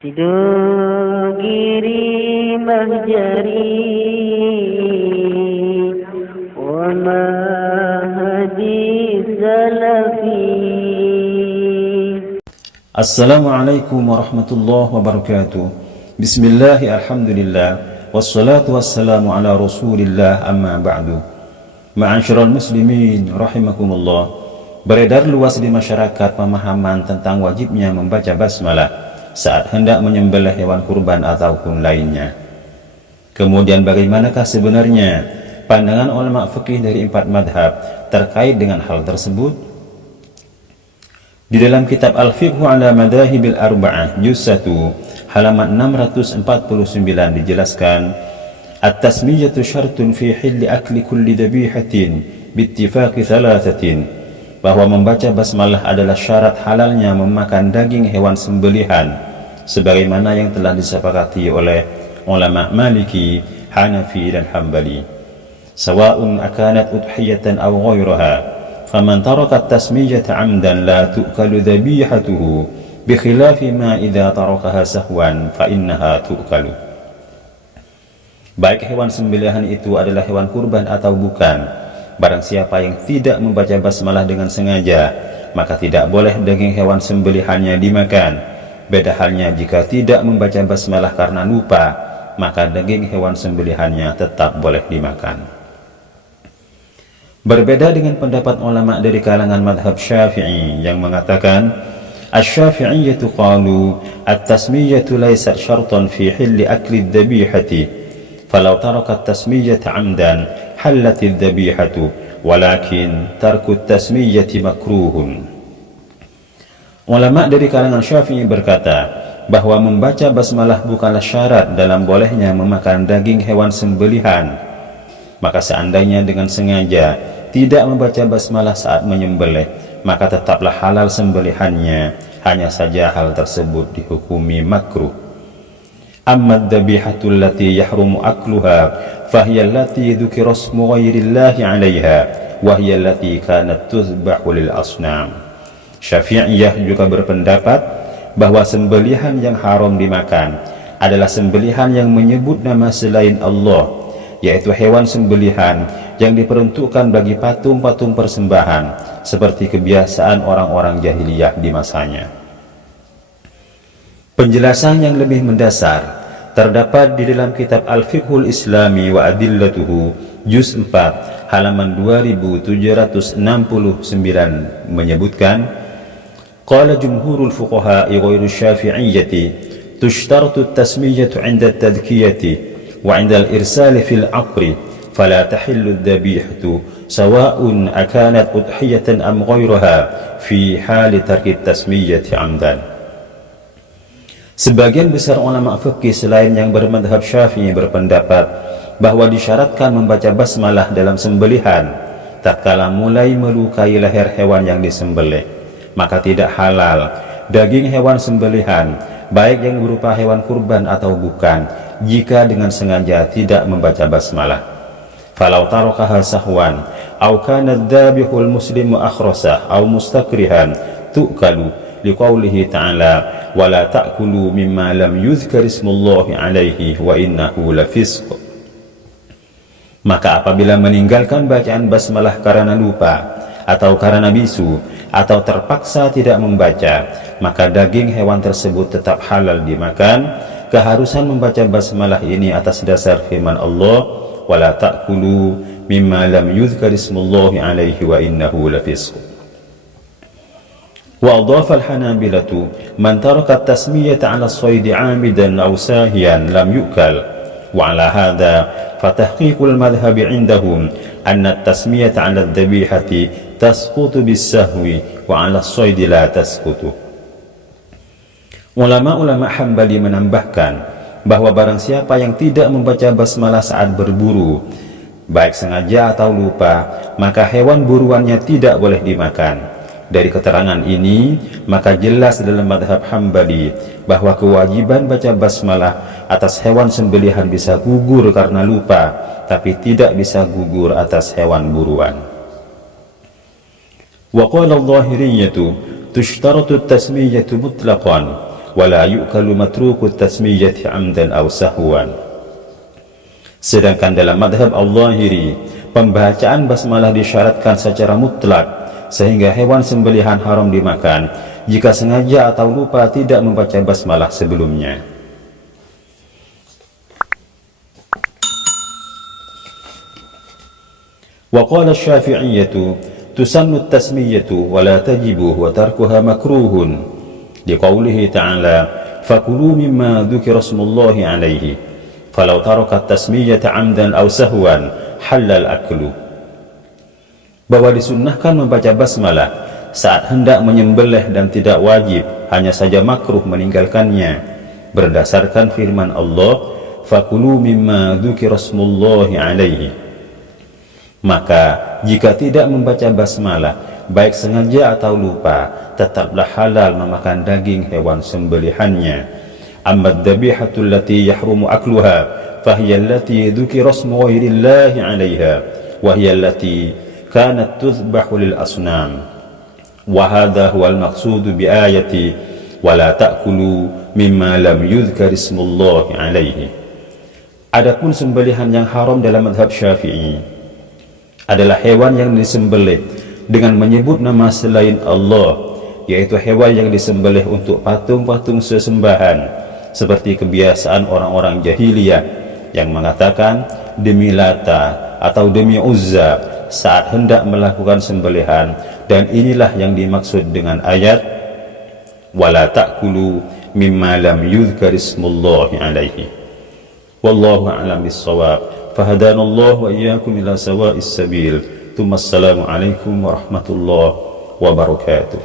Tidogiri mahjari wa mahdi salafi. Assalamualaikum warahmatullahi wabarakatuh. Bismillah, alhamdulillah, wassalatu wassalamu ala rasulillah, amma ba'du. Ma'asyiral muslimin rahimakumullah. Beredar luas di masyarakat pemahaman tentang wajibnya membaca basmalah saat hendak menyembelih hewan kurban ataupun lainnya. Kemudian bagaimanakah sebenarnya pandangan ulama fikih dari 4 madhab terkait dengan hal tersebut? Di dalam kitab Al-Fiqhu ala Madahibil Arba'ah juz 1 halaman 649 dijelaskan, At-tasmiyatu syartun fi hilli akli kulli dhabihatin bittifaqi thalathatin, bahwa membaca basmalah adalah syarat halalnya memakan daging hewan sembelihan sebagaimana yang telah disepakati oleh ulama Maliki, Hanafi dan Hambali. Sawa'un akanat udhiyatan aw ghayraha, faman taraka at-tasmiyata 'amdan la tu'kalu dhabihatuhu bi khilafi ma idza tarakaha sahwan fa innaha tu'kalu. Baik hewan sembelihan itu adalah hewan kurban atau bukan, barang siapa yang tidak membaca basmalah dengan sengaja, maka tidak boleh daging hewan sembelihannya dimakan. Beda halnya jika tidak membaca basmalah karena lupa, maka daging hewan sembelihannya tetap boleh dimakan. Berbeda dengan pendapat ulama dari kalangan madhab Syafi'i yang mengatakan, Asy-Syafi'iyyatu qalu at-tasmiyatu laysat syartan fi hilli akli dhabihati, falau taraka at-tasmiyata 'amdan halatid dhabihatu walakin tarkut tasmiyati makruhun. Ulama dari kalangan Syafi'i berkata bahwa membaca basmalah bukanlah syarat dalam bolehnya memakan daging hewan sembelihan. Maka seandainya dengan sengaja tidak membaca basmalah saat menyembelih, maka tetaplah halal sembelihannya, hanya saja hal tersebut dihukumi makruh. Amma ad-dhabihatu allati yahrumu akluha فهي التي ذكر اسم غير الله عليها وهي التي كانت تذبح للأصنام. Syafi'iyah juga berpendapat bahwa sembelihan yang haram dimakan adalah sembelihan yang menyebut nama selain Allah, yaitu hewan sembelihan yang diperuntukkan bagi patung-patung persembahan seperti kebiasaan orang-orang jahiliyah di masanya. Penjelasan yang lebih mendasar terdapat di dalam kitab Al-Fiqhul Islami wa Adillatuhu juz 4 halaman 2769 menyebutkan, qala jumhurul fuqaha'i ghairu syafi'iyyati tushtaratu at-tasmiyatu 'inda at-tadhkiyati wa 'inda al-irsali fil 'aqri fala tahillu ad-dhabihatu sawa'un akanat udhiyatan am ghayraha fi hali tarki at-tasmiyati 'amdan. Sebagian besar ulama fikih selain yang bermadhab Syafi'i berpendapat bahwa disyaratkan membaca basmalah dalam sembelihan tatkala mulai melukai leher hewan yang disembelih, maka tidak halal daging hewan sembelihan baik yang berupa hewan kurban atau bukan jika dengan sengaja tidak membaca basmalah. Falau tarakaha sahwan aw kana dzabihul muslimu akhrasah aw mustakrihan tu'kalu liqaulihi ta'ala wala ta'kulu mimma lam yuzkar ismullahi alaihi wa innahu lafisq. Maka apabila meninggalkan bacaan basmalah karena lupa atau karena bisu atau terpaksa tidak membaca, maka daging hewan tersebut tetap halal dimakan. Keharusan membaca basmalah ini atas dasar firman Allah wala ta'kulu mimma lam yuzkar ismullahi alaihi wa innahu lafisq. وأضاف الحنابلة من ترك التسمية على الصيد عامدا أو ساهيا لم يؤكل. وعلى هذا فتحقيق المذهب عندهم أن التسمية على الذبيحة تسقط بالسهو وعلى الصيد لا تسقط. Ulama-ulama Hambali menambahkan bahwa barang siapa yang tidak membaca basmalah saat berburu, baik sengaja atau lupa, maka hewan buruannya tidak boleh dimakan. Dari keterangan ini, maka jelas dalam madhab Hambali bahwa kewajiban baca basmalah atas hewan sembelihan bisa gugur karena lupa, tapi tidak bisa gugur atas hewan buruan. Wa qala adh-dhahiriyyatu tushtaratu at-tasmiyatu mutlaqan ولا يؤكل متروك التسمية عمدا أو سهوا. Sedangkan dalam madhab al-Zahiri, pembacaan basmalah disyaratkan secara mutlak, sehingga hewan sembelihan haram dimakan jika sengaja atau lupa tidak membaca basmalah sebelumnya. Wa qala asy-Syafi'iyyah tusannu at-tasmiyah wa la tajibu wa tarkuha makruhun liqaulihi ta'ala fakulu mimma dzukira ismullahi 'alaihi falau taraka at-tasmiyah 'amdan aw sahwan halal aklu. Bahwa disunnahkan membaca basmalah saat hendak menyembelih dan tidak wajib, hanya saja makruh meninggalkannya berdasarkan firman Allah fakulu mimma dzukira ismullahi 'alaihi. Maka jika tidak membaca basmalah, baik sengaja atau lupa, tetaplah halal memakan daging hewan sembelihannya. Amma ad-dabihatu allati yahrumu akluha fahiya allati dzukira ismu ghairillahi 'alaiha wa hiya allati kanat tuzbahu lil asnam. Wa hadha huwa al-maqsud bi ayati wa la ta'kulu mimma lam yuzkar ismullahi 'alaihi. Adapun sembelihan yang haram dalam mazhab Syafi'i adalah hewan yang disembelih dengan menyebut nama selain Allah, yaitu hewan yang disembelih untuk patung-patung sesembahan, seperti kebiasaan orang-orang jahiliyah yang mengatakan demi Lata atau demi Uzza saat hendak melakukan sembelihan. Dan inilah yang dimaksud dengan ayat wala ta'kulu mimma lam yuzkar ismullahi 'alaihi. Wallahu a'lam bis-shawab. فهدانا الله وإياكم إلى سواء السبيل ثم السلام عليكم ورحمة الله وبركاته.